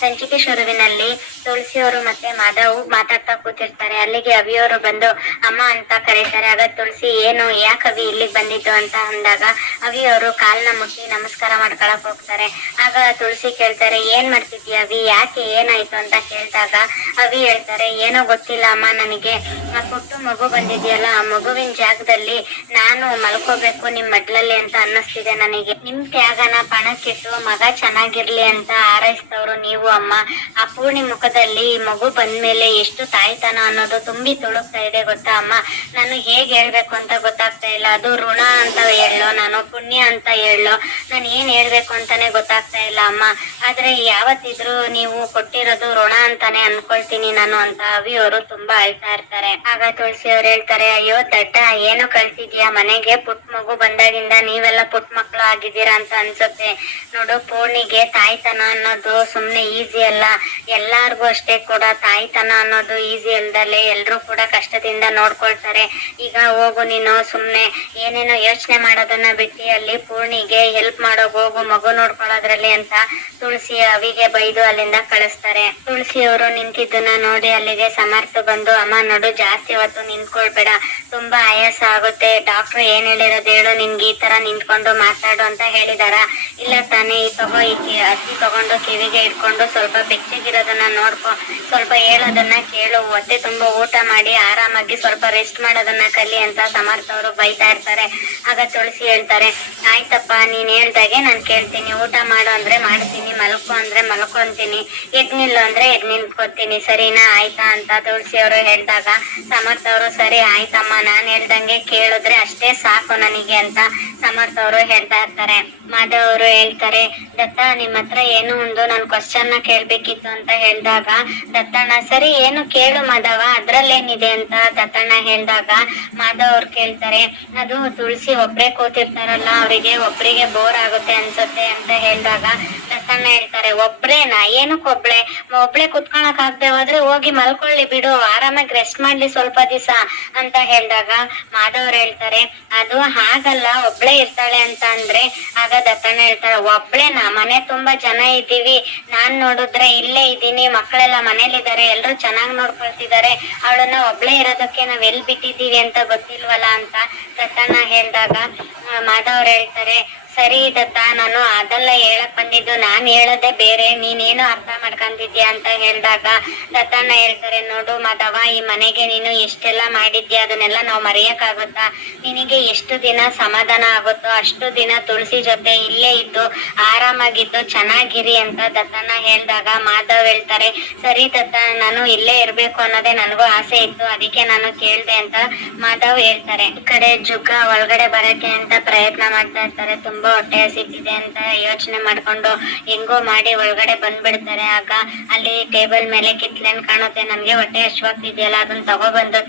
ಸಂಚಿಕೆ ಶುರುವಿನಲ್ಲಿ ತುಳಸಿಯವರು ಮತ್ತೆ ಮಾಧವ್ ಮಾತಾಡ್ತಾ ಕೂತಿರ್ತಾರೆ. ಅಲ್ಲಿಗೆ ಅವಿಯವರು ಬಂದು, ಅಮ್ಮ ಅಂತ ಕರೀತಾರೆ. ಆಗ ತುಳಸಿ, ಏನು, ಯಾಕೆ ಅವಿ ಇಲ್ಲಿಗೆ ಬಂದಿದ್ದು? ಅಂತ ಅಂದಾಗ ಅವಿಯವರು ಕಾಲ್ನ ಮುಟ್ಟಿ ನಮಸ್ಕಾರ ಮಾಡ್ಕೊಳಕ್ ಹೋಗ್ತಾರೆ. ಆಗ ತುಳಸಿ ಕೇಳ್ತಾರೆ, ಏನ್ ಮಾಡ್ತಿದ್ಯ ಅವಿ? ಯಾಕೆ ಏನಾಯ್ತು? ಅಂತ ಕೇಳ್ದಾಗ ಅವಿ ಹೇಳ್ತಾರೆ, ಏನೋ ಗೊತ್ತಿಲ್ಲ ಅಮ್ಮ ನನಗೆ. ಆ ಪುಟ್ಟು ಮಗು ಬಂದಿದ್ಯಲ್ಲ, ಆ ಮಗುವಿನ ಜಾಗದಲ್ಲಿ ನಾನು ಮಲ್ಕೋಬೇಕು ನಿಮ್ ಮಡ್ಲಲ್ಲಿ ಅಂತ ಅನ್ನಿಸ್ತಿದೆ ನನಗೆ. ನಿಮ್ ತ್ಯಾಗನ ಪಣಕ್ಕಿಟ್ಟು ಮಗ ಚೆನ್ನಾಗಿರ್ಲಿ ಅಂತ ಹಾರೈಸ್ತವ್ರು ನೀವು ಅಮ್ಮ, ಆ ಪೂರ್ಣಿ ಮುಖದಲ್ಲಿ ಮಗು ಬಂದ್ಮೇಲೆ ಎಷ್ಟು ತಾಯ್ತನ ಅನ್ನೋದು ತುಂಬಿ ತುಳುಕ್ತಾ ಇದೆ ಗೊತ್ತಾ ಅಮ್ಮ? ನಾನು ಹೇಗ್ ಹೇಳ್ಬೇಕು ಅಂತ ಗೊತ್ತಾಗ್ತಾ ಇಲ್ಲ. ಅದು ಋಣ ಅಂತ ಹೇಳೋ ನಾನು ಪುಣ್ಯ ಅಂತ ಹೇಳೋ ನಾನು ಏನ್ ಹೇಳ್ಬೇಕು ಅಂತಾನೆ ಗೊತ್ತಾಗ್ತಾ ಇಲ್ಲ ಅಮ್ಮ. ಆದ್ರೆ ಯಾವತ್ತಿದ್ರು ನೀವು ಕೊಟ್ಟಿರೋದು ಋಣ ಅಂತಾನೆ ಅನ್ಕೊಳ್ತೀನಿ ನಾನು ಅಂತ ಅವಿ ಅವರು ತುಂಬಾ ಅಳ್ತಾ ಇರ್ತಾರೆ. ಆಗ ತುಳಸಿ ಅವ್ರು ಹೇಳ್ತಾರೆ, ಅಯ್ಯೋ ದಡ್ಡ, ಏನು ಕಳ್ಸಿದ್ಯಾ? ಮನೆಗೆ ಪುಟ್ ಮಗು ಬಂದಾಗಿಂದ ನೀವೆಲ್ಲ ಪುಟ್ ಮಕ್ಳು ಆಗಿದ್ದೀರಾ? ಅಂತ ಅನ್ಸುತ್ತೆ. ನೋಡು, ಪೂರ್ಣಿಗೆ ತಾಯ್ತನ ಅನ್ನೋದು ಸುಮ್ನೆ ಈಸಿ ಅಲ್ಲ. ಎಲ್ಲಾರ್ಗು ಅಷ್ಟೇ ಕೂಡ ತಾಯ್ತನ ಅನ್ನೋದು ಈಸಿ ಅಲ್ದಲೆ ಎಲ್ಲರೂ ಕೂಡ ಕಷ್ಟದಿಂದ ನೋಡ್ಕೊಳ್ತಾರೆ. ಈಗ ಹೋಗು ನೀನು ಸುಮ್ನೆ ಏನೇನೋ ಯೋಚನೆ ಮಾಡೋದನ್ನ ಬಿಟ್ಟು ಅಲ್ಲಿ ಪೂರ್ಣಿಗೆ ಹೆಲ್ಪ್ ಮಾಡೋಕ್ ಹೋಗು, ಮಗು ನೋಡ್ಕೊಳ್ಳೋದ್ರಲ್ಲಿ ಅಂತ ತುಳಸಿ ಅವಿಗೆ ಬೈದು ಅಲ್ಲಿಂದ ಕಳಿಸ್ತಾರೆ. ತುಳಸಿ ಅವರು ನಿಂತಿದ್ದನ್ನ ನೋಡಿ ಅಲ್ಲಿಗೆ ಸಮರ್ಥ ಬಂದು, ಅಮ್ಮ, ನೋಡು, ಜಾಸ್ತಿ ಹೊತ್ತು ನಿಂತ್ಕೊಳ್ಬೇಡ. ತುಂಬಾ ಆಯಾಸ ಆಗುತ್ತೆ. ಡಾಕ್ಟರ್ ಏನ್ ಹೇಳಿರೋದು ಹೇಳು, ನಿನ್ಗೆ ಈ ತರ ನಿಂತ್ಕೊಂಡು ಮಾತಾಡು ಅಂತ ಹೇಳಿದಾರ. ಇಲ್ಲ ತಾನೇ, ಈ ತಗೋ, ಈ ಅಜ್ಜಿ ತಗೊಂಡು ಕಿವಿಗೆ ಇಟ್ಕೊಂಡು ಸ್ವಲ್ಪ ಬೆಚ್ಚಗಿರೋದನ್ನ ನೋಡ್ಕೊ, ಸ್ವಲ್ಪ ಹೇಳೋದನ್ನ ಕೇಳು. ಹೊಟ್ಟೆ ತುಂಬಾ ಊಟ ಮಾಡಿ, ಆರಾಮಾಗಿ ಸ್ವಲ್ಪ ರೆಸ್ಟ್ ಮಾಡೋದನ್ನ ಕಲಿ ಅಂತ ಸಮರ್ಥ ಅವರು ಬೈತಾ ಇರ್ತಾರೆ. ಆಗ ತುಳಸಿ ಹೇಳ್ತಾರೆ, ಆಯ್ತಪ್ಪ, ನೀನ್ ಹೇಳ್ದಾಗೆ ನಾನ್ ಕೇಳ್ತೀನಿ. ಊಟ ಮಾಡು ಅಂದ್ರೆ ಮಾಡ್ತೀನಿ, ಮಲ್ಕೊ ಅಂದ್ರೆ ಮಲ್ಕೊಂತೀನಿ. ಎದ್ ನಿಲ್ಲು ಅಂದ್ರೆ ಎದ್ ನಿಲ್ಕೊತೀನಿ ಸರಿನಾ, ಆಯ್ತಾ? ಅಂತ ತುಳಸಿ ಅವರು ಹೇಳ್ದಾಗ, ಸಮರ್ಥ ಅವರು, ಸರಿ, ಆಯ್ತಮ್ಮ, ನಾನ್ ಹೇಳ್ದಂಗೆ ಕೇಳಿದ್ರೆ ಅಷ್ಟೇ ಸಾಕು ನನಗೆ, ಅಂತ ಸಮರ್ಥ ಅವರು ಹೇಳ್ತಾ ಇರ್ತಾರೆ. ಮಾಧವ್ ಅವರು ಹೇಳ್ತಾರೆ, ದತ್ತ ನಿಮ್ ಹತ್ರ ಏನು ಒಂದು ನನ್ ಕ್ವಶನ್ ನ ಕೇಳ್ಬೇಕಿತ್ತು ಅಂತ ಹೇಳಿದಾಗ, ದತ್ತಣ್ಣ, ಸರಿ, ಏನು ಕೇಳು ಮಾಧವ, ಅದ್ರಲ್ಲೇನಿದೆ ಅಂತ ದತ್ತಣ್ಣ ಹೇಳಿದಾಗ, ಮಾಧವ್ ಅವ್ರು ಕೇಳ್ತಾರೆ, ಅದು ತುಳಸಿ ಒಬ್ರೇ ಕೂತಿರ್ತಾರಲ್ಲ, ಅವರಿಗೆ ಒಬ್ರಿಗೆ ಬೋರ್ ಆಗುತ್ತೆ ಅನ್ಸುತ್ತೆ ಅಂತ ಹೇಳಿದಾಗ ದತ್ತಣ್ಣ ಹೇಳ್ತಾರೆ, ಒಬ್ರೇನಾ? ಏನಕ್ಕೆ ಒಬ್ಳೆ? ಒಬ್ಳೆ ಕುತ್ಕೊಳಕ್ ಆಗದೆ ಹೋದ್ರೆ ಹೋಗಿ ಮಲ್ಕೊಳ್ಳಿ ಬಿಡು, ಆರಾಮಾಗಿ ರೆಸ್ಟ್ ಮಾಡ್ಲಿ ಸ್ವಲ್ಪ ದಿವಸ ಅಂತ ಹೇಳಿದಾಗ ಮಾಧವ್ರು ಹೇಳ್ತಾರೆ, ಅದು ಹಾಗಲ್ಲ, ಒಬ್ಳೆ ಇರ್ತಾಳೆ ಅಂತ ಅಂದ್ರೆ, ಆಗ ದತ್ತಣ್ಣ ಹೇಳ್ತಾರೆ, ಒಬ್ಳೇನಾ? ಮನೆ ತುಂಬಾ ಜನ ಇದ್ದೀವಿ ನಾನ್ ನೋಡಿದ್ರೆ ಇಲ್ಲೇ ಇದ್ದೀನಿ, ಮಕ್ಕಳೆಲ್ಲ ಮನೇಲಿದ್ದಾರೆ, ಎಲ್ರು ಚೆನ್ನಾಗ್ ನೋಡ್ಕೊಳ್ತಿದ್ದಾರೆ, ಅವಳನ್ನ ಒಬ್ಳೆ ಇರೋದಕ್ಕೆ ನಾವ್ ಎಲ್ ಬಿಟ್ಟಿದೀವಿ ಅಂತ ಗೊತ್ತಿಲ್ವಲ್ಲ ಅಂತ ಸತ್ತಣ್ಣ ಹೇಳ್ದಾಗ ಮಾಧವ್ರು ಹೇಳ್ತಾರೆ ಸರಿ ದತ್ತ, ನಾನು ಅದೆಲ್ಲ ಹೇಳಕ್ ಬಂದಿದ್ದು. ನಾನ್ ಹೇಳದೆ ಬೇರೆ. ನೀನೇನು ಅರ್ಥ ಮಾಡ್ಕೊಂಡಿದ್ಯಾ ಅಂತ ಹೇಳಿದಾಗ ದತ್ತಣ್ಣ ಹೇಳ್ತಾರೆ, ನೋಡು ಮಾಧವ, ಈ ಮನೆಗೆ ನೀನು ಎಷ್ಟೆಲ್ಲ ಮಾಡಿದ್ಯಾ? ಅದನ್ನೆಲ್ಲ ನಾವು ಮರೆಯಕ್ಕಾಗುತ್ತಾ? ನಿನಗೆ ಎಷ್ಟು ದಿನ ಸಮಾಧಾನ ಆಗುತ್ತೋ, ಅಷ್ಟು ದಿನ ತುಳಸಿ ಜೊತೆ ಇಲ್ಲೇ ಇದ್ದು ಆರಾಮಾಗಿದ್ದು ಚೆನ್ನಾಗಿರಿ ಅಂತ ದತ್ತಣ್ಣ ಹೇಳ್ದಾಗ ಮಾಧವ್ ಹೇಳ್ತಾರೆ, ಸರಿ ದತ್ತ, ನಾನು ಇಲ್ಲೇ ಇರ್ಬೇಕು ಅನ್ನೋದೇ ನನಗೂ ಆಸೆ ಇತ್ತು. ಅದಕ್ಕೆ ನಾನು ಕೇಳ್ದೆ ಅಂತ ಮಾಧವ್ ಹೇಳ್ತಾರೆ. ಈ ಕಡೆ ಜುಗ್ಗ ಒಳಗಡೆ ಬರಕ್ಕೆ ಅಂತ ಪ್ರಯತ್ನ ಮಾಡ್ತಾ ಇರ್ತಾರೆ. ತುಂಬಾ ಹೊಟ್ಟೆ ಹಸಿತಿದೆ ಅಂತ ಯೋಚನೆ ಮಾಡ್ಕೊಂಡು ಹೆಂಗೋ ಮಾಡಿ ಒಳಗಡೆ ಬಂದ್ಬಿಡ್ತಾರೆ. ಆಗ ಅಲ್ಲಿ ಟೇಬಲ್ ಮೇಲೆ ಕಿತ್ಲೆನ್ ಕಾಣುತ್ತೆ. ನಮ್ಗೆ ಹೊಟ್ಟೆ ಇದೆಯಲ್ಲ ಅದನ್ನ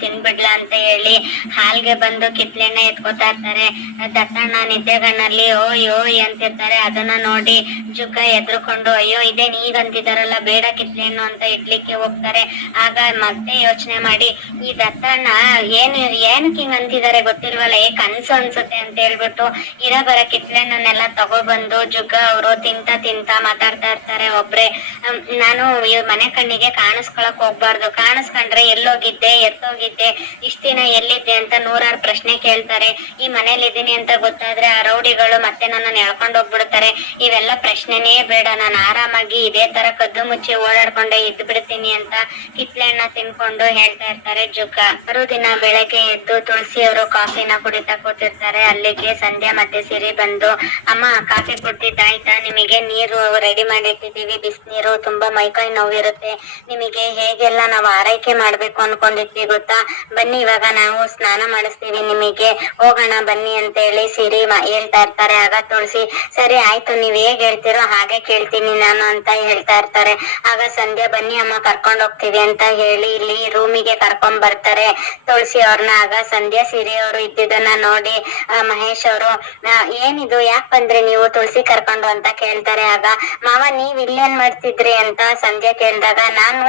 ತಿನ್ ತಿನ್ಬಿಡ್ಲಾ ಅಂತ ಹೇಳಿ ಹಾಲ್ಗೆ ಬಂದು ಕಿತ್ಲೆನ ಎತ್ಕೋತಾ ಇರ್ತಾರೆ. ದತ್ತಣ್ಣ ನಿದ್ದೆಗಣ್ಣಲ್ಲಿ ಓಯ್ ಅಂತ ಅಂತಿರ್ತಾರೆ. ಅದನ್ನ ನೋಡಿ ಜುಗ್ಗ ಎದ್ರುಕೊಂಡು ಅಯ್ಯೋ ಇದೇನ್ ಈಗ ಅಂತಿದಾರಲ್ಲ ಬೇಡ ಕಿತ್ಲೆನು ಅಂತ ಇಡ್ಲಿಕ್ಕೆ ಹೋಗ್ತಾರೆ. ಆಗ ಮತ್ತೆ ಯೋಚನೆ ಮಾಡಿ, ಈ ದತ್ತಣ್ಣ ಏನ್ ಏನಕ್ಕೆ ಹಿಂಗ್ ಅಂತಿದಾರೆ ಗೊತ್ತಿಲ್ವಲ್ಲ, ಏ ಕನ್ಸು ಅನ್ಸುತ್ತೆ ಅಂತ ಹೇಳ್ಬಿಟ್ಟು ಇರ ಬರ ಕಿತ್ಲೆನೆಲ್ಲ ತಗೊಬಂದು ಜುಗ್ಗ ಅವರು ತಿಂತ ತಿಂತ ಮಾತಾಡ್ತಾ ಇರ್ತಾರೆ. ಒಬ್ರೆ ನಾನು ಮನೆ ಕಣ್ಣಿಗೆ ಕಾಣಿಸ್ಕೊಳಕ್ ಹೋಗ್ಬಾರ್ದು. ಕಾಣಿಸ್ಕೊಂಡ್ರೆ ಎಲ್ಲೋಗಿದ್ದೆ, ಎತ್ತೋಗಿದ್ದೆ, ಇಷ್ಟ ದಿನ ಎಲ್ಲಿದ್ದೆ ಅಂತ ನೂರಾರು ಪ್ರಶ್ನೆ ಕೇಳ್ತಾರೆ. ಈ ಮನೇಲಿ ಇದೀನಿ ಅಂತ ಗೊತ್ತಾದ್ರೆ ಆ ರೌಡಿಗಳು ಮತ್ತೆ ನನ್ನನ್ನು ಎಳ್ಕೊಂಡು ಹೋಗ್ಬಿಡ್ತಾರೆ. ಇವೆಲ್ಲ ಪ್ರಶ್ನೆನೇ ಬೇಡ. ನಾನು ಆರಾಮಾಗಿ ಇದೇ ತರ ಕದ್ದು ಮುಚ್ಚಿ ಓಡಾಡ್ಕೊಂಡೆ ಇದ್ದು ಬಿಡ್ತೀನಿ ಅಂತ ಕಿತ್ಲೆಹಣ್ಣ ತಿನ್ಕೊಂಡು ಹೇಳ್ತಾ ಇರ್ತಾರೆ ಜುಗ್ಗ ಮರುದಿನ ಬೆಳಗ್ಗೆ ಎದ್ದು ತುಳಸಿ ಅವರು ಕಾಫಿನ ಕುಡಿತಾ ಕೂತಿರ್ತಾರೆ. ಅಲ್ಲಿಗೆ ಸಂಧ್ಯಾ ಮತ್ತೆ ಸಿರಿ ಬಂದು ಅಮ್ಮ, ಕಾಫಿ ಕುಡ್ತಿದ್ದಾಯ್ತಾ ನಿಮಗೆ ನೀರು ರೆಡಿ ಮಾಡಿಟ್ಟಿದೀವಿ ಬಿಸಿನೀರು ತುಂಬಾ ಮೈಕೈ ನೋವಿರುತ್ತೆ. ನಿಮಗೆ ಹೇಗೆಲ್ಲ ನಾವು ಆರೈಕೆ ಮಾಡ್ಬೇಕು ಅನ್ಕೊಂಡಿದ್ವಿ ಗೊತ್ತಾ? ಬನ್ನಿ, ಇವಾಗ ನಾವು ಸ್ನಾನ ಮಾಡಿಸ್ತೀವಿ ನಿಮಗೆ. ಹೋಗೋಣ, ಬನ್ನಿ ಅಂತ ಹೇಳಿ ಸಿರಿ ಹೇಳ್ತಾ ಇರ್ತಾರೆ. ಆಗ ತುಳಸಿ, ಸರಿ, ಆಯ್ತು, ನೀವ್ ಹೇಗ್ ಹೇಳ್ತಿರೋ ಹಾಗೆ ಕೇಳ್ತೀನಿ ನಾನು ಅಂತ ಹೇಳ್ತಾ ಇರ್ತಾರೆ. ಆಗ ಸಂಧ್ಯಾ, ಬನ್ನಿ ಅಮ್ಮ, ಕರ್ಕೊಂಡ್ ಹೋಗ್ತೀವಿ ಅಂತ ಹೇಳಿ ಇಲ್ಲಿ ರೂಮಿಗೆ ಕರ್ಕೊಂಡ್ ಬರ್ತಾರೆ ತುಳಸಿ ಅವ್ರನ್ನ. ಆಗ ಸಂಧ್ಯಾ, ಸಿರಿ ಅವರು ಇದ್ದಿದ್ದನ್ನ ನೋಡಿ ಮಹೇಶ್ ಅವರು ಏನಿದು ಯಾಕೆ ಬಂದ್ರಿ ನೀವು ತುಳಸಿ ಕರ್ಕೊಂಡು ಅಂತ ಕೇಳ್ತಾರೆ. ಆಗ, ಮಾವ, ನೀವ್ ಇಲ್ಲೇನ್ ಮಾಡ್ತಿದ್ರಿ? ಅಂತ ಸಂಧ್ಯಾ ಕೇಳಿದಾಗ, ನಾನು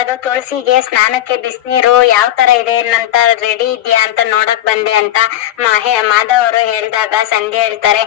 ಅದು ತುಳಸಿಗೆ ಸ್ನಾನಕ್ಕೆ ಬಿಸಿನೀರು ಯಾವ ತರ ಇದೆ ಅಂತ ರೆಡಿ ಇದ್ಯಾ ಅಂತ ನೋಡಕ್ ಬಂದೆ ಅಂತ ಮಾಹೇ, ಮಾಧವ್ ಅವರು ಹೇಳಿದಾಗ ಸಂಧ್ಯಾ ಹೇಳ್ತಾರೆ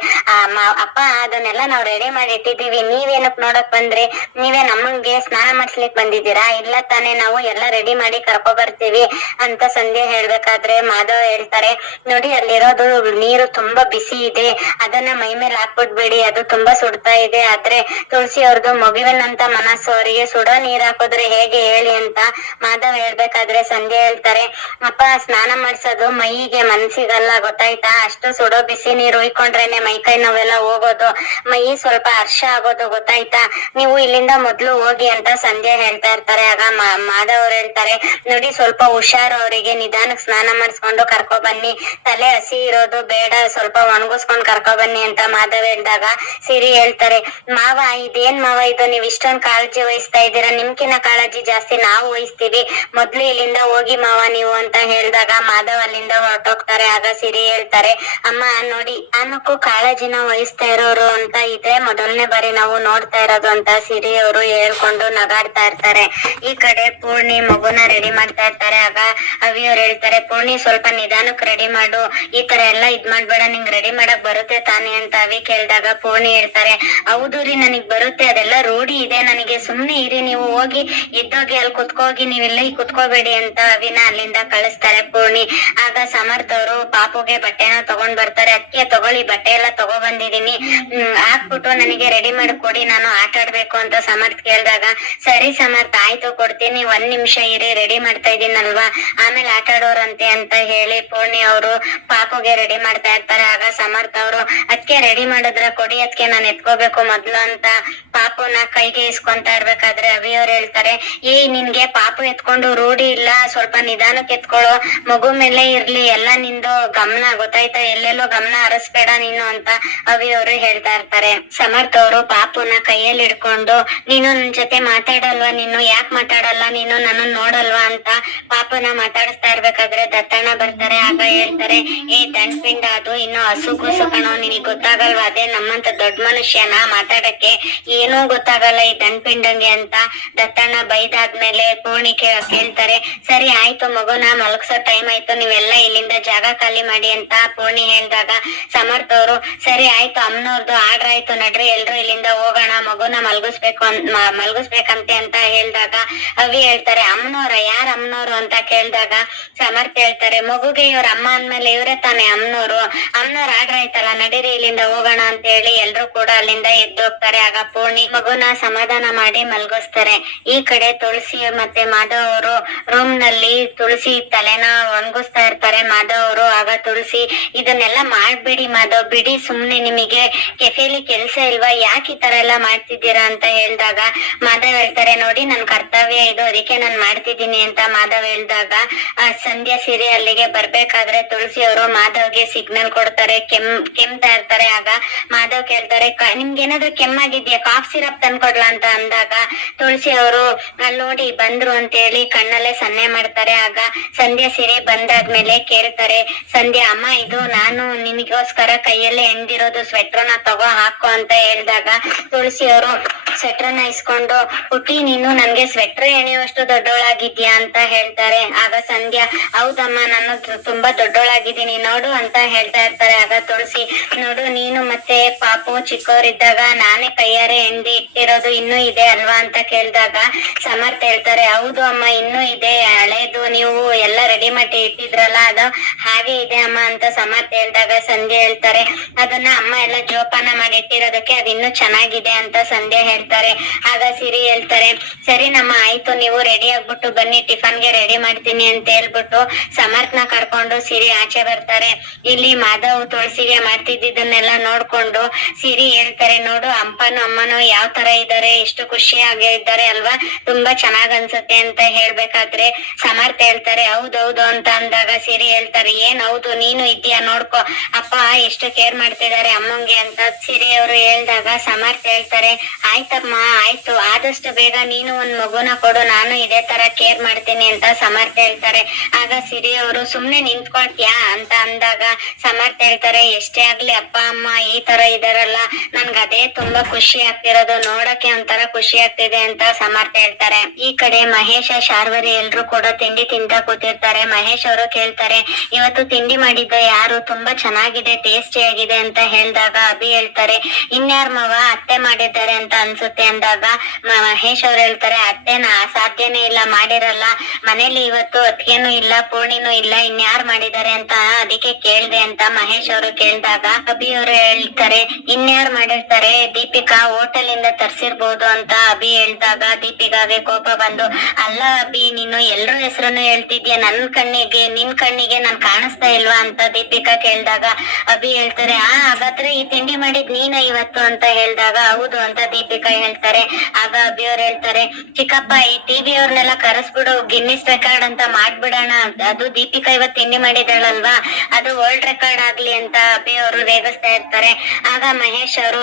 ಅಪ್ಪ, ಅದನ್ನೆಲ್ಲ ನಾವ್ ರೆಡಿ ಮಾಡಿ ಇಟ್ಟಿದೀವಿ ನೀವೇನಕ್ ನೋಡಕ್ ಬಂದ್ರಿ? ನೀವೇ ನಮ್ಮಂಗೆ ಸ್ನಾನ ಮಾಡ್ಸ್ಲಿಕ್ ಬಂದಿದ್ದೀರಾ? ಇಲ್ಲ ತಾನೇ ನಾವು ಎಲ್ಲ ರೆಡಿ ಮಾಡಿ ಕರ್ಕೊ ಬರ್ತೀವಿ. ಅಂತ ಸಂಧ್ಯಾ ಹೇಳ್ಬೇಕಾದ್ರೆ ಮಾಧವ್ ಹೇಳ್ತಾರೆ, ನೋಡಿ, ಅಲ್ಲಿರೋದು ನೀರು ತುಂಬಾ ಬಿಸಿ ಇದೆ. ಅದನ್ನ ಮೈ ಮೇಲೆ ಹಾಕ್ಬಿಡ್ಬೇಡಿ, ಅದು ತುಂಬಾ ಸುಡ್ತಾ ಇದೆ. ಆದ್ರೆ ತುಳಸಿ ಅವ್ರದ್ದು ಮಗುವಿನಂತ ಮನಸ್ಸು ಅವರಿಗೆ ಸುಡೋ ನೀರ್ ಹಾಕೋದ್ರೆ ಹೇಗೆ ಹೇಳಿ ಅಂತ ಮಾಧವ್ ಹೇಳ್ಬೇಕಾದ್ರೆ ಸಂಧ್ಯಾ ಹೇಳ್ತಾರೆ. ಅಪ್ಪ, ಸ್ನಾನ ಮಾಡ್ಸೋದು ಮೈಗೆ ಮನ್ಸಿಗಲ್ಲ, ಗೊತ್ತಾಯ್ತಾ? ಅಷ್ಟು ಸುಡೋ ಬಿಸಿ ನೀರು ಉಯ್ಕೊಂಡ್ರೇನೆ ಮೈ ಕೈ ನೋವೆಲ್ಲ ಹೋಗೋದು. ಮೈ ಸ್ವಲ್ಪ ಹರ್ಷ ಆಗೋದು, ಗೊತ್ತಾಯ್ತಾ? ನೀವು ಇಲ್ಲಿಂದ ಮೊದ್ಲು ಹೋಗಿ ಅಂತ ಸಂಧ್ಯಾ ಹೇಳ್ತಾ ಇರ್ತಾರೆ. ಆಗ ಮಾಧವ್ ಅವ್ರು ಹೇಳ್ತಾರೆ, ನೋಡಿ, ಸ್ವಲ್ಪ ಹುಷಾರು ಅವರಿಗೆ. ನಿಧಾನಕ್ ಸ್ನಾನ ಮಾಡಿಸ್ಕೊಂಡು ಕರ್ಕೊ ಬನ್ನಿ. ತಲೆ ಹಸಿ ಇರೋದು ಬೇಡ. ಸ್ವಲ್ಪ ಒಣಗಿಸ್ಕೊಂಡು ಕರ್ಕೊ ಬನ್ನಿ. ಅಂತ ಮಾಧವ್ ಹೇಳ್ದಾಗ ಸಿರಿ ಹೇಳ್ತಾರೆ, ಮಾವ ಇದೇನ್ ಮಾವ ಇದು? ನೀವ್ ಇಷ್ಟೊಂದ್ ಕಾಳಜಿ ವಹಿಸ್ತಾ ಇದ್ದೀರಾ? ನಿಮ್ಕಿನ ಕಾಳಜಿ ಜಾಸ್ತಿ ನಾವು ವಹಿಸ್ತೀವಿ. ಮೊದ್ಲು ಇಲ್ಲಿಂದ ಹೋಗಿ ಮಾವ ನೀವು ಅಂತ ಹೇಳಿದಾಗ ಮಾಧವ್ ಅಲ್ಲಿಂದ ಹೊರಟೋಗ್ತಾರೆ. ಆಗ ಸಿರಿ ಹೇಳ್ತಾರೆ, ಅಮ್ಮ ನೋಡಿ, ಅನ್ನಕ್ಕೂ ಕಾಳಜಿನ ವಹಿಸ್ತಾ ಇರೋರು ಅಂತ ಇದೆ ಮೊದಲನೇ ಬಾರಿ ನಾವು ನೋಡ್ತಾ ಇರೋದು ಅಂತ ಸಿರಿ ಅವರು ಹೇಳ್ಕೊಂಡು ನಗಾಡ್ತಾ ಇರ್ತಾರೆ. ಈ ಕಡೆ ಪೂರ್ಣಿ ಮಗುನ ರೆಡಿ ಮಾಡ್ತಾ ಇರ್ತಾರೆ. ಆಗ ಅವಿ ಅವ್ರು ಹೇಳ್ತಾರೆ, ಪೂರ್ಣಿ ಸ್ವಲ್ಪ ನಿಧಾನಕ್ ರೆಡಿ ಮಾಡು. ಈ ತರ ಎಲ್ಲ ಇದ್ ಮಾಡ್ಬೇಡ ನಿಂಗ್ ರೆಡಿ ಮಾಡಕ್ ಬರುತ್ತೆ ತಾನೇ ಅಂತ ಅವಿ ಕೇಳ್ದಾಗ ಪೋಣಿ ಹೇಳ್ತಾರೆ, ಹೌದು ರೀ, ನನಗ್ ಬರುತ್ತೆ, ಅದೆಲ್ಲ ರೂಢಿ ಇದೆ, ನನಗೆ ಸುಮ್ನೆ ಇರಿ, ನೀವು ಹೋಗಿ ಇದ್ದೋಗಿ ಅಲ್ಲಿ ಕುತ್ಕೋಗಿ ನೀವೆಲ್ಲ ಕುತ್ಕೋಬೇಡಿ ಅಂತ ಅವಿನ ಅಲ್ಲಿಂದ ಕಳಿಸ್ತಾರೆ ಪೂರ್ಣಿ ಆಗ ಸಮರ್ಥ ಅವರು ಪಾಪುಗೆ ಬಟ್ಟೆನ ತಗೊಂಡ್ ಬರ್ತಾರೆ ಅದಕ್ಕೆ ತಗೊಳ್ಳಿ, ಬಟ್ಟೆ ಎಲ್ಲ ತಗೋ ಬಂದಿದೀನಿ ಹಾಕ್ಬಿಟ್ಟು ನನಗೆ ರೆಡಿ ಮಾಡಿ ಕೊಡಿ ನಾನು ಆಟ ಆಡ್ಬೇಕು ಅಂತ ಸಮರ್ಥ ಕೇಳ್ದಾಗ, ಸರಿ ಸಮರ್ಥ, ಆಯ್ತು, ಕೊಡ್ತೀನಿ, ಒಂದ್ ನಿಮಿಷ ಇರಿ ರೆಡಿ ಮಾಡ್ತಾ ಇದೀನಲ್ವಾ ಆಮೇಲೆ ಆಟ ಆಡೋರಂತೆ ಅಂತ ಹೇಳಿ ಪೂರ್ಣಿ ಅವರು ಪಾಪುಗೆ ರೆಡಿ ಮಾಡ್ತಾ ಇರ್ತಾರೆ. ಆಗ ಸಮರ್ಥ ಅವರು ಅದಕ್ಕೆ ರೆಡಿ ಮಾಡಿದ್ರ ಕೊಡಿ, ಅದಕ್ಕೆ ನಾನು ಎತ್ಕೋಬೇಕು ಮೊದ್ಲು ಅಂತ ಪಾಪುನ ಕೈಗೆ ಇಸ್ಕೊಂತ ಇರ್ಬೇಕಾದ್ರೆ ಅವಿ ಅವ್ರು ಹೇಳ್ತಾರೆ ಏ ನಿನ್ಗೆ ಪಾಪು ಎತ್ಕೊಂಡು ರೂಢಿ ಇಲ್ಲ, ಸ್ವಲ್ಪ ನಿಧಾನಕ್ಕೆ ಎತ್ಕೊಳ್ಳೋ, ಮಗು ಮೇಲೆ ಇರ್ಲಿ, ಎಲ್ಲ ನಿಂದು ಗಮನ ಗೊತ್ತಾಯ್ತಾ, ಎಲ್ಲೆಲ್ಲೋ ಗಮನ ಹರಿಸ್ಬೇಡ ನೀನು ಅಂತ ಅವಿ ಅವರು ಹೇಳ್ತಾ ಇರ್ತಾರೆ. ಸಮರ್ಥ ಅವರು ಪಾಪುನ ಕೈಯಲ್ಲಿ ಹಿಡ್ಕೊಂಡು, ನೀನು ನನ್ ಜೊತೆ ಮಾತಾಡಲ್ವಾ, ನೀನು ಯಾಕೆ ಮಾತಾಡಲ್ಲ, ನೀನು ನನ್ನ ನೋಡಲ್ವಾ ಅಂತ ಪಾಪನ ಮಾತಾಡಿಸ್ತಾ ಇರ್ಬೇಕಾದ್ರೆ ದತ್ತಣ್ಣ ಬರ್ತಾರೆ, ಆಗ ಹೇಳ್ತಾರೆ, ಏ, ದಂಡ್ಪಿಂಡ ಅದು, ಇನ್ನು ಹಸು ಕೂಸು ಕಣೋ, ನಿನಗ್ ಗೊತ್ತಾಗಲ್ವಾ? ಅದೇ ನಮ್ಮಂತ ದೊಡ್ಡ ಮನುಷ್ಯನ ಮಾತಾಡಕ್ಕೆ ಏನೂ ಗೊತ್ತಾಗಲ್ಲ ಈ ದಂಡ್ಪಿಂಡಂಗೆ ಅಂತ. ದತ್ತಣ್ಣ ಬೈದಾದ್ಮೇಲೆ ಪೂರ್ಣಿ ಕೇಳ್ತಾರೆ, ಸರಿ ಆಯ್ತು ಮಗುನ, ಮಲಗ್ಸೋ ಟೈಮ್ ಆಯ್ತು, ನೀವೆಲ್ಲ ಇಲ್ಲಿಂದ ಜಾಗ ಖಾಲಿ ಮಾಡಿ ಅಂತ ಪೂರ್ಣಿ ಹೇಳ್ದಾಗ ಸಮರ್ಥ ಅವರು, ಸರಿ ಆಯ್ತು ಅಮ್ಮನವ್ರದ್ದು ಆರ್ಡರ್ ಆಯ್ತು, ನಡ್ರಿ, ಎಲ್ರು ಇಲ್ಲಿಂದ ಹೋಗೋಣ, ಮಗುನ ಮಲ್ಗಿಸ್ಬೇಕು ಅಂತ ಮಲ್ಗಿಸ್ಬೇಕಂತೆ ಅಂತ ಹೇಳ್ದಾಗ ಅವಿ ಹೇಳ್ತಾರೆ, ಅಮ್ಮನವ್ರ, ಯಾರ ಅಮ್ಮನವ್ರು? ಅಂತ ಕೇಳ್ದಾಗ ಸಮರ್ಥ ಹೇಳ್ತಾರೆ, ಮಗುಗೆ ಇವ್ರ ಅಮ್ಮ ಅಂದ್ಮೇಲೆ ಇವ್ರೆ ತಾನೆ ಅಮ್ಮನವ್ರು. ಅಮ್ಮನವ್ರ ಆರ್ಡರ್ ಆಯ್ತಲ್ಲ, ನಡೀರಿ ಇಲ್ಲಿಂದ ಹೋಗೋಣ ಅಂತ ಹೇಳಿ ಎಲ್ರು ಕೂಡ ಅಲ್ಲಿಂದ ಎದ್ದು ಹೋಗ್ತಾರೆ. ಆಗ ಪೂರ್ಣಿ ಮಗುನ ಸಮಾಧಾನ ಮಾಡಿ ಮಲ್ಗಿಸ್ತಾರೆ. ಈ ಕಡೆ ತುಳಸಿ ಮತ್ತೆ ಮಾಧವ್ ಅವರು ರೂಮ್ನಲ್ಲಿ ತುಳಸಿ ತಲೆನ ಒಣಗಿಸ್ತಾ ಇರ್ತಾರೆ. ಮಾಧವ್ ಅವರು, ಆಗ ತುಳಸಿ, ಇದನ್ನೆಲ್ಲ ಮಾಡ್ಬಿಡಿ ಮಾಧವ್, ಬಿಡಿ ಸುಮ್ನೆ ನಿಮಗೆ. ಕೆಫೆಲಿ ಕೆಲ್ಸ ಇಲ್ವಾ? ಯಾಕೆ ಈ ತರ ಎಲ್ಲ ಮಾಡ್ತಿದ್ದೀರಾ? ಅಂತ ಹೇಳಿದಾಗ ಮಾಧವ್ ಹೇಳ್ತಾರೆ, ನೋಡಿ, ನನ್ ಕರ್ತವ್ಯ ಇದು. ಅದಕ್ಕೆ ನಾನ್ ಮಾಡ್ತಿದ್ದೀನಿ ಅಂತ ಮಾಧವ್ ಹೇಳಿದಾಗ, ಆ ಸಂಧ್ಯಾ ಸೀರೆ ಅಲ್ಲಿಗೆ ಬರ್ಬೇಕಾದ್ರೆ ತುಳಸಿ ಅವರು ಮಾಧವ್ಗೆ ಸಿಗ್ನಲ್ ಕೊಡ್ತಾರೆ. ಕೆಮ್ ಕೆಮ್ತಾ ಇರ್ತಾರೆ ಆಗ ಮಾಧವ್ ಕೇಳ್ತಾರೆ, "ಕ- ನಿಮ್ಗೆ ಏನಾದ್ರು ಕೆಮ್ಮಾಗಿದ್ಯಾ? Calf syrup ತಂದ್ಕೊಡ್ಲಾ? ಅಂತ ಅಂದಾಗ ತುಳಸಿ ಅವರು, ಅಲ್ಲಿ ನೋಡಿ, ಬಂದ್ರು ಅಂತ ಹೇಳಿ ಕಣ್ಣಲ್ಲೇ ಸನ್ನೆ ಮಾಡ್ತಾರೆ. ಆಗ ಸಂಧ್ಯಾ ಸಿರಿ ಬಂದಾದ್ಮೇಲೆ ಕೇಳ್ತಾರೆ, ಸಂಧ್ಯಾ, ಅಮ್ಮ, ಇದು ನಾನು ನಿನಗೋಸ್ಕರ ಕೈಯಲ್ಲೇ ಎಂದಿರೋದು ಸ್ವೆಟ್ರನ ತಗೋ, ಹಾಕೋ ಅಂತ ಹೇಳಿದಾಗ ತುಳಸಿ ಅವರು ಸ್ವೆಟ್ರನ್ನ ಇಸ್ಕೊಂಡು, ಹುಟ್ಟಿ, ನೀನು ನನ್ಗೆ ಸ್ವೆಟ್ರ್ ಎಣೆಯುವಷ್ಟು ದೊಡ್ಡೋಳಾಗಿದ್ಯಾ? ಅಂತ ಹೇಳ್ತಾರೆ. ಆಗ ಸಂಧ್ಯಾ, ಹೌದಮ್ಮ, ನಾನು ತುಂಬಾ ದೊಡ್ಡೋಳಾಗಿದ್ದೀನಿ, ನೋಡು ಅಂತ ಹೇಳ್ತಾ ಇರ್ತಾರೆ. ಆಗ ತುಳಸಿ, ನೋಡು ನೀನು ಮತ್ತೆ ಪಾಪು ಚಿಕ್ಕವರಿದ್ದಾಗ ನಾನೇ ಕೈಯಾರೆ ಎಂದಿ ಇಟ್ಟಿರೋದು ಇನ್ನೂ ಇದೆ ಅಲ್ವಾ ಅಂತ ಕೇಳಿದಾಗ ಸಮರ್ಥ ಹೇಳ್ತಾರೆ, ಹೌದು ಅಮ್ಮ, ಇನ್ನೂ ಇದೆ, ಹಳೇದು, ನೀವು ಎಲ್ಲ ರೆಡಿ ಮಾಡಿ ಇಟ್ಟಿದ್ರಲ್ಲ, ಅದು ಹಾಗೆ ಇದೆ ಅಮ್ಮ ಅಂತ ಸಮರ್ಥ ಹೇಳ್ದಾಗ ಸಂಧ್ಯೆ ಹೇಳ್ತಾರೆ. ಅದನ್ನ ಅಮ್ಮ ಎಲ್ಲ ಜೋಪಾನ ಮಾಡಿ ಇಟ್ಟಿರೋದಕ್ಕೆ ಅದು ಇನ್ನೂ ಚೆನ್ನಾಗಿದೆ ಅಂತ ಸಂಧ್ಯೆ ಹೇಳ್ತಾರೆ. ಆಗ ಸಿರಿ ಹೇಳ್ತಾರೆ, ಸರಿ ನಮ್ಮ, ಆಯ್ತು, ನೀವು ರೆಡಿ ಆಗ್ಬಿಟ್ಟು ಬನ್ನಿ, ಟಿಫನ್ಗೆ ರೆಡಿ ಮಾಡ್ತೀನಿ ಅಂತ ಹೇಳ್ಬಿಟ್ಟು ಸಮರ್ಥನ ಕರ್ಕೊಂಡು ಸಿರಿ ಆಚೆ ಬರ್ತಾರೆ. ಇಲ್ಲಿ ಮಾಧವ್ ತುಳಸಿಗೆ ಮಾಡ್ತಿದ್ದನ್ನೆಲ್ಲ ನೋಡ್ಕೊಂಡು ಸಿರಿ ಹೇಳ್ತಾರೆ, ನೋಡು ಅಪ್ಪನು ಅಮ್ಮನು ಯಾವ ತರ ಇದ್ದಾರೆ, ಎಷ್ಟು ಖುಷಿಯಾಗಿ ಇದ್ದಾರೆ ಅಲ್ವಾ? ತುಂಬಾ ಚೆನ್ನಾಗ್ ಅನ್ಸುತ್ತೆ ಅಂತ ಹೇಳ್ಬೇಕಾದ್ರೆ ಸಮರ್ಥ ಹೇಳ್ತಾರೆ, ಹೌದೌದು ಅಂತ ಅಂದಾಗ ಸಿರಿ ಹೇಳ್ತಾರೆ, ಏನ್ ಹೌದು, ನೀನು ಇದ್ಯಾ ನೋಡ್ಕೊ, ಅಪ್ಪ ಎಷ್ಟು ಕೇರ್ ಮಾಡ್ತಿದ್ದಾರೆ ಅಮ್ಮಂಗೆ ಅಂತ ಸಿರಿ ಅವರು ಹೇಳ್ದಾಗ ಸಮರ್ಥ ಹೇಳ್ತಾರೆ, ಆಯ್ತಮ್ಮ, ಆಯ್ತು, ಆದಷ್ಟು ಬೇಗ ನೀನು ಒಂದ್ ಮಗುನ ಕೊಡು, ನಾನು ಇದೇ ತರ ಕೇರ್ ಮಾಡ್ತೀನಿ ಅಂತ ಸಮರ್ಥ ಹೇಳ್ತಾರೆ. ಆಗ ಸಿರಿ ಅವರು, ಸುಮ್ನೆ ನಿಂತ್ಕೊಳ್ತೀಯಾ? ಅಂತ ಅಂದಾಗ ಸಮರ್ಥ ಹೇಳ್ತಾರೆ, ಎಷ್ಟೇ ಆಗ್ಲಿ ಅಪ್ಪ, ಅಮ್ಮ ಈ ತರ ಇದಾರಲ್ಲ, ನನ್ಗ ಅದೇ ತುಂಬಾ ಖುಷಿ ಆಗ್ತಿರೋದು ನೋಡಕ್ಕೆ ಒಂಥರ ಖುಷಿ ಆಗ್ತಿದೆ ಅಂತ ಸಮರ್ಥ ಹೇಳ್ತಾರೆ. ಈ ಕಡೆ ಮಹೇಶ, ಶಾರ್ವರಿ ಎಲ್ರು ಕೂಡ ತಿಂಡಿ ತಿಂತ ಕೂತಿರ್ತಾರೆ. ಮಹೇಶ್ ಅವರು ಕೇಳ್ತಾರೆ, ಇವತ್ತು ತಿಂಡಿ ಮಾಡಿದ್ದ ಯಾರು? ತುಂಬಾ ಚೆನ್ನಾಗಿದೆ ಟೇಸ್ಟಿ ಆಗಿದೆ ಅಂತ ಹೇಳ್ದಾಗ ಅಭಿ ಹೇಳ್ತಾರೆ, ಇನ್ಯಾರ್ ಮವ ಅತ್ತೆ ಮಾಡಿದ್ದಾರೆ ಅಂತ ಅನ್ಸುತ್ತೆ ಅಂದಾಗ ಮಹೇಶ್ ಅವ್ರು ಹೇಳ್ತಾರೆ ಅತ್ತೆನ ಸಾಧ್ಯನೇ ಇಲ್ಲ, ಮಾಡಿರಲ್ಲ. ಮನೇಲಿ ಇವತ್ತು ಅತ್ತಿಗೆನೂ ಇಲ್ಲ, ಪೂರ್ಣಿನೂ ಇಲ್ಲ, ಇನ್ಯಾರ್ ಮಾಡಿದ್ದಾರೆ ಅಂತ ಅದಕ್ಕೆ ಕೇಳ್ದೆ ಅಂತ ಮಹೇಶ್ ಅವರು ಕೇಳ್ದಾಗ ಅಭಿ ಅವರು ಹೇಳ್ತಾರೆ, ಇನ್ಯಾರು ಮಾಡಿರ್ತಾರೆ, ದೀಪಿಕಾ ಹೋಟೆಲ್ ಇಂದ ತರ್ಸಿರ್ಬೋದು ಅಂತ ಅಭಿ ಹೇಳ್ದಾಗ ದೀಪಿಕಾಗೆ ಕೋಪ ಬಂದು, ಅಲ್ಲ ಅಭಿ, ನೀನು ಎಲ್ರ ಹೆಸರನ್ನು ಹೇಳ್ತಿದ್ಯಾ? ನನ್ ಕಣ್ಣಿಗೆ, ನಿನ್ ಕಣ್ಣಿಗೆ ನಾನ್ ಕಾಣಿಸ್ತಾ ಇಲ್ವಾ ಅಂತ ದೀಪಿಕಾ ಕೇಳ್ದಾಗ ಅಭಿ ಹೇಳ್ತಾರೆ, ಆ, ಹಾಗಾದ್ರೆ ಈ ತಿಂಡಿ ಮಾಡಿದ್ ನೀನ ಇವತ್ತು ಅಂತ ಹೇಳ್ದಾಗ, ಹೌದು ಅಂತ ದೀಪಿಕಾ ಹೇಳ್ತಾರೆ. ಆಗ ಅಭಿ ಅವ್ರು ಹೇಳ್ತಾರೆ, ಚಿಕ್ಕಪ್ಪ, ಈ ಟಿವಿ ಅವ್ರನ್ನೆಲ್ಲ ಕರೆಸ್ಬಿಡು, ಗಿನ್ನಿಸ್ ರೆಕಾರ್ಡ್ ಅಂತ ಮಾಡ್ಬಿಡೋಣ ಅದು ದೀಪಿಕಾ ಇವತ್ ತಿಂಡಿ ಮಾಡಿದಾಳಲ್ವಾ ಅದು ವರ್ಲ್ಡ್ ರೆಕಾರ್ಡ್ ಆಗ್ಲಿ ಅಂತ ಅಭಿ ಅವರು ರೇಗಿಸ್ತಾ ಇರ್ತಾರೆ. ಆಗ ಮಹೇಶ್ ಅವರು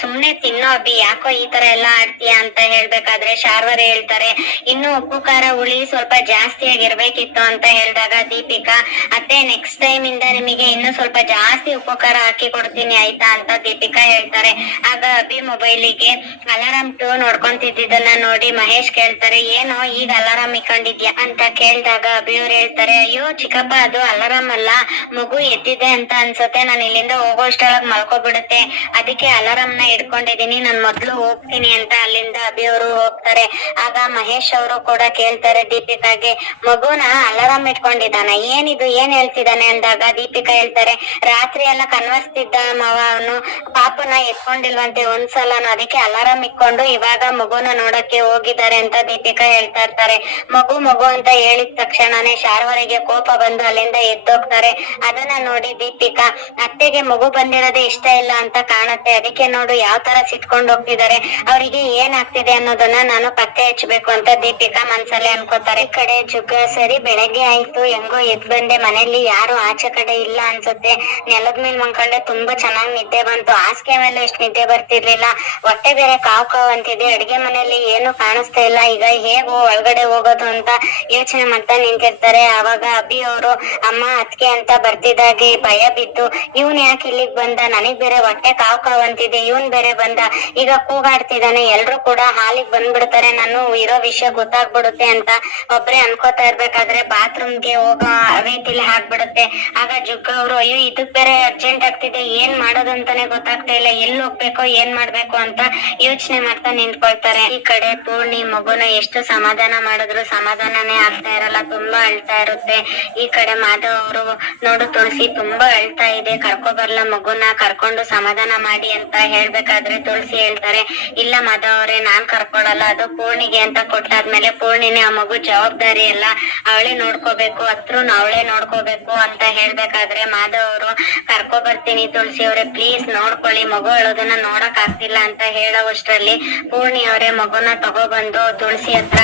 ಸುಮ್ನೆ ತಿನ್ನೋ ಅಭಿ ಯಾಕೋ ಈ ತರ ಎಲ್ಲಾ ಆಡ್ತೀಯ ಅಂತ ಹೇಳ್ಬೇಕಾದ್ರೆ ಶಾರ್ವರ್ ಹೇಳ್ತಾರೆ, ಇನ್ನು ಉಪ್ಪು, ಖಾರ, ಹುಳಿ ಸ್ವಲ್ಪ ಜಾಸ್ತಿ ಆಗಿರ್ಬೇಕಿತ್ತು ಅಂತ ಹೇಳಿದಾಗ ದೀಪಿಕಾ, ಅತ್ತೆ ನೆಕ್ಸ್ಟ್ ಟೈಮ್ ಇಂದ ನಿಮಗೆ ಇನ್ನು ಸ್ವಲ್ಪ ಜಾಸ್ತಿ ಉಪ್ಪು, ಖಾರ ಹಾಕಿ ಕೊಡ್ತೀನಿ, ಆಯ್ತಾ? ಅಂತ ದೀಪಿಕಾ ಹೇಳ್ತಾರೆ. ಆಗ ಅಭಿ ಮೊಬೈಲಿಗೆ ಅಲಾರಾಮ್ ಟೂ ನೋಡ್ಕೊಂತಿದ್ದನ್ನ ನೋಡಿ ಮಹೇಶ್ ಕೇಳ್ತಾರೆ, ಏನೋ ಈಗ ಅಲಾರಾಮ್ ಇಕೊಂಡಿದ್ಯಾ ಅಂತ ಕೇಳಿದಾಗ ಅಭಿ ಅವ್ರು ಹೇಳ್ತಾರೆ, ಅಯ್ಯೋ ಚಿಕ್ಕಪ್ಪ, ಅದು ಅಲಾರಾಮ್ ಅಲ್ಲ, ಮಗು ಎದ್ದಿದೆ ಅಂತ ಅನ್ಸುತ್ತೆ, ನಾನು ಇಲ್ಲಿಂದ ಹೋಗೋಷ್ಟೊಳಗ್ ಮಲ್ಕೊಬಿಡುತ್ತೆ. ಅದಕ್ಕೆ ಅಲಾರಾಮ್ನ ಇಟ್ಕೊಂಡಿದೀನಿ ನಾನ್ ಮೊದ್ಲು ಹೋಗ್ತೀನಿ ಅಂತ ಅಲ್ಲಿಂದ ಅಭಿ ಅವರು ಹೋಗ್ತಾರೆ. ಆಗ ಮಹೇಶ್ ಅವರು ಕೂಡ ಕೇಳ್ತಾರೆ ದೀಪಿಕಾಗೆ, ಮಗುನ ಅಲಾರಾಮ್ ಇಟ್ಕೊಂಡಿದ್ದಾನ? ಏನಿದು? ಏನ್ ಹೇಳ್ತಿದ್ದಾನೆ? ಅಂದಾಗ ದೀಪಿಕಾ ಹೇಳ್ತಾರೆ, ರಾತ್ರಿ ಎಲ್ಲ ಕನ್ವರ್ಸ್ತಿದ್ದ ಮಾವ ಅವನು ಪಾಪನ ಎತ್ಕೊಂಡಿಲ್ವಂತೆ ಒಂದ್ಸಲನು. ಅದಕ್ಕೆ ಅಲಾರಾಮ್ ಇಟ್ಕೊಂಡು ಇವಾಗ ಮಗುನ ನೋಡಕ್ಕೆ ಹೋಗಿದ್ದಾರೆ ಅಂತ ದೀಪಿಕಾ ಹೇಳ್ತಾ ಇರ್ತಾರೆ. ಮಗು ಮಗು ಅಂತ ಹೇಳಿದ ತಕ್ಷಣನೇ ಶಾರ್ವರಿಗೆ ಕೋಪ ಬಂದು ಅಲ್ಲಿಂದ ಎದ್ದೋಗ್ತಾರೆ. ಅದನ್ನ ನೋಡಿ ದೀಪಿಕಾ, ಅತ್ತೆಗೆ ಮಗು ಬಂದಿರೋದೇ ಇಷ್ಟ ಇಲ್ಲ ಅಂತ ಕಾಣುತ್ತೆ. ಅದಕ್ಕೆ ನೋಡು ಯಾವ ತರ ಸಿಟ್ಕೊಂಡು ಹೋಗ್ತಿದ್ದಾರೆ ಅವರಿಗೆ ಏನ್ ಆಗ್ತಿದೆ ಅನ್ನೋದನ್ನ ನಾನು ಪತ್ತೆ ಹಚ್ಚಬೇಕು ಅಂತ ದೀಪಿಕಾ ಮನ್ಸಲ್ಲೇ ಅನ್ಕೋತಾರೆ. ಕಡೆ ಜುಗ್ಗ ಸರಿ ಬೆಳಗ್ಗೆ ಆಯ್ತು. ಹೆಂಗೋ ಎದ್ ಬಂದೆ. ಮನೆಯಲ್ಲಿ ಯಾರು ಆಚೆ ಕಡೆ ಇಲ್ಲ ಅನ್ಸುತ್ತೆ. ನೆಲದ ಮೇಲೆ ಮಂಕೊಂಡೆ ತುಂಬಾ ಚೆನ್ನಾಗ್ ನಿದ್ದೆ ಬಂತು. ಹಾಸಿಗೆ ಮೇಲೆ ಎಷ್ಟ್ ನಿದ್ದೆ ಬರ್ತಿರ್ಲಿಲ್ಲ. ಹೊಟ್ಟೆ ಬೇರೆ ಕಾವ್ ಕಾವ್ ಅಂತಿದೆ. ಅಡ್ಗೆ ಮನೆಯಲ್ಲಿ ಏನು ಕಾಣಿಸ್ತಾ ಇಲ್ಲ. ಈಗ ಹೇಗೋ ಒಳಗಡೆ ಹೋಗೋದು ಅಂತ ಯೋಚನೆ ಮಾಡ್ತಾ ನಿಂತಿರ್ತಾರೆ. ಅವಾಗ ಅಭಿ ಅವರು, ಅಮ್ಮ ಅತ್ಗೆ ಅಂತ ಬರ್ತಿದ್ದಾಗೆ ಭಯ ಬಿದ್ದು, ಇವ್ನ್ ಯಾಕೆ ಇಲ್ಲಿಗ್ ಬಂದ, ನನಗ್ ಬೇರೆ ಹೊಟ್ಟೆ ಕಾವ್ ಕಾವ್ ಅಂತಿದೆ, ಇವನ್ ಬೇರೆ ಬಂದ. ಈಗ ಕೂಗಾಡ್ತಿದ್ದಾನೆ ಎಲ್ರು ಕೂಡ ಹಾಲಿಗೆ ಬಂದ್ಬಿಡ್ತಾರೆ, ನಾನು ಇರೋ ವಿಷಯ ಗೊತ್ತಾಗ್ಬಿಡುತ್ತೆ ಅಂತ ಒಬ್ರೇ ಅನ್ಕೋತಾ ಇರ್ಬೇಕಾದ್ರೆ ಬಾತ್ರೂಮ್ಗೆ ಹೋಗೋ ರೀತಿಲಿ ಹಾಕ್ಬಿಡುತ್ತೆ ಆಗ ಜುಗ್ಗ ಅವರು, ಅಯ್ಯೋ, ಇದಕ್ ಬೇರೆ ಅರ್ಜೆಂಟ್ ಆಗ್ತಿದೆ, ಏನ್ ಮಾಡೋದು ಅಂತಾನೆ ಗೊತ್ತಾಗ್ತಾ ಇಲ್ಲ, ಎಲ್ಲಿ ಹೋಗ್ಬೇಕೋ, ಏನ್ ಮಾಡ್ಬೇಕು ಅಂತ ಯೋಚನೆ ಮಾಡ್ತಾ ನಿಂತ್ಕೊಳ್ತಾರೆ. ಈ ಕಡೆ ಪೂರ್ಣಿ ಮಗುನ ಎಷ್ಟು ಸಮಾಧಾನ ಮಾಡಿದ್ರು, ಸಮಾಧಾನನೇ ಆಗ್ತಾ ಇರಲ್ಲ, ತುಂಬಾ ಅಳ್ತಾ ಇರುತ್ತೆ. ಈ ಕಡೆ ಮಾಧವ್ ಅವರು ನೋಡು ತುಳಸಿ, ತುಂಬಾ ಅಳ್ತಾ ಇದೆ ಕರ್ಕೊ ಬರ್ಲ ಮಗುನ ಕರ್ಕೊಂಡು ಸಮಾಧಾನ ಮಾಡಿ ಅಂತ ಹೇಳ್ಬೇಕಾದ್ರೆ ತುಳಸಿ ಹೇಳ್ತಾರೆ, ಇಲ್ಲ ಮಾಧವ್ ಅವ್ರೆ, ನಾನ್ ಕರ್ಕೊಳಲ್ಲ, ಅದು ಪೂರ್ಣಿಗೆ ಅಂತ ಕೊಟ್ಟಾದ್ಮೇಲೆ ಪೂರ್ಣಿನೇ ಆ ಮಗು ಜವಾಬ್ದಾರಿ ಎಲ್ಲ ಅವಳೆ ನೋಡ್ಕೋಬೇಕು ಹತ್ರೂ ಅವಳೆ ನೋಡ್ಕೋಬೇಕು ಅಂತ ಹೇಳ್ಬೇಕಾದ್ರೆ ಮಾಧವ್ ಅವರು, ಕರ್ಕೊ ಬರ್ತೀನಿ ತುಳಸಿ ಅವ್ರೆ ಪ್ಲೀಸ್ ನೋಡ್ಕೊಳ್ಳಿ, ಮಗು ಅಳೋದನ್ನ ನೋಡಕ್ ಆಗ್ತಿಲ್ಲ ಅಂತ ಹೇಳೋವಷ್ಟ್ರಲ್ಲಿ ಪೂರ್ಣಿ ಅವರೇ ಮಗುನ ತಗೊಬಂದು ತುಳಸಿ ಹತ್ರ,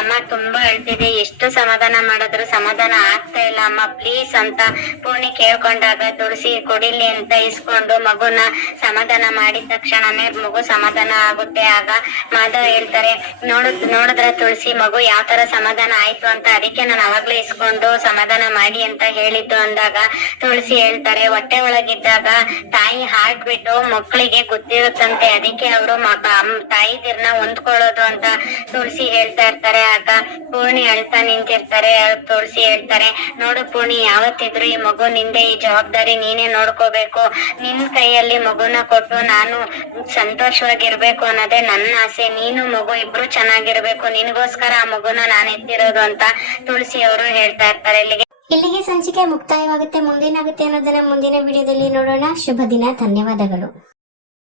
ಅಮ್ಮ ತುಂಬಾ ಅಳ್ತಿದೆ ಎಷ್ಟು ಸಮಾಧಾನ ಮಾಡಿದ್ರು, ಸಮಾಧಾನ ಆಗ್ತಾ ಇಲ್ಲ, ಅಮ್ಮ ಪ್ಲೀಸ್ ಅಂತ ಪೂರ್ಣಿ ಕೇಳ್ಕೊಂಡಾಗ ತುಳಸಿ ಕೊಡಿಲಿ ಅಂತ ಇಸ್ಕೊಂಡು ಮಗುನ ಸಮಾಧಾನ ಮಾಡಿದ ತಕ್ಷಣನೇ ಮಗು ಸಮಾಧಾನ ಆಗುತ್ತೆ. ಆಗ ಮಾಧವ್ ಹೇಳ್ತಾರೆ, ನೋಡು, ನೋಡಿದ್ರ ತುಳಸಿ, ಮಗು ಯಾವ ತರ ಸಮಾಧಾನ ಆಯ್ತು ಅಂತ. ಅದಕ್ಕೆ ನಾನು ಅವಾಗ್ಲೇ ಇಸ್ಕೊಂಡು ಸಮಾಧಾನ ಮಾಡಿ ಅಂತ ಹೇಳಿದ್ದು ಅಂದಾಗ ತುಳಸಿ ಹೇಳ್ತಾರೆ, ಹೊಟ್ಟೆ ಒಳಗಿದ್ದಾಗ ತಾಯಿ ಹಾರ್ಟ್ ಬಿಟ್ಟು ಮಕ್ಕಳಿಗೆ ಗೊತ್ತಿರುತ್ತಂತೆ. ಅದಕ್ಕೆ ಅವರು ತಾಯಿದಿರ್ನ ಹೊಂದ್ಕೊಳ್ಳೋದು ಅಂತ ತುಳಸಿ ಹೇಳ್ತಾ ಇರ್ತಾರೆ. ಆಗ ಪೂರ್ಣಿ ಅಳ್ತಾ ನಿಂತಿರ್ತಾರೆ. ತುಳಸಿ ಹೇಳ್ತಾರೆ, ನೋಡು ಪೂರ್ಣಿ, ಯಾವತ್ತಿದ್ರು ಈ ಮಗು ನಿಂದೆ ಈ ಜವಾಬ್ದಾರಿ ನೀನೇ ನೋಡ್ಕೋಬೇಕು. ನಿನ್ ಕೈಯಲ್ಲಿ ಮಗುನ ಕೊಟ್ಟು ನಾನು ಸಂತೋಷವಾಗಿರ್ಬೇಕು ಅನ್ನೋದೇ ನನ್ನ ಆಸೆ. ನೀನು ಮಗು ಇಬ್ರು ಚೆನ್ನಾಗಿರ್ಬೇಕು. ನಿನಗೋಸ್ಕರ ಆ ಮಗುನ ನಾನು ಎತ್ತಿರೋದು ಅಂತ ತುಳಸಿ ಅವರು ಹೇಳ್ತಾ ಇರ್ತಾರೆ. ಇಲ್ಲಿಗೆ ಇಲ್ಲಿಗೆ ಸಂಚಿಕೆ ಮುಕ್ತಾಯವಾಗುತ್ತೆ. ಮುಂದೇನಾಗುತ್ತೆ ಅನ್ನೋದನ್ನ ಮುಂದಿನ ವಿಡಿಯೋದಲ್ಲಿ ನೋಡೋಣ. ಶುಭ ದಿನ. ಧನ್ಯವಾದಗಳು.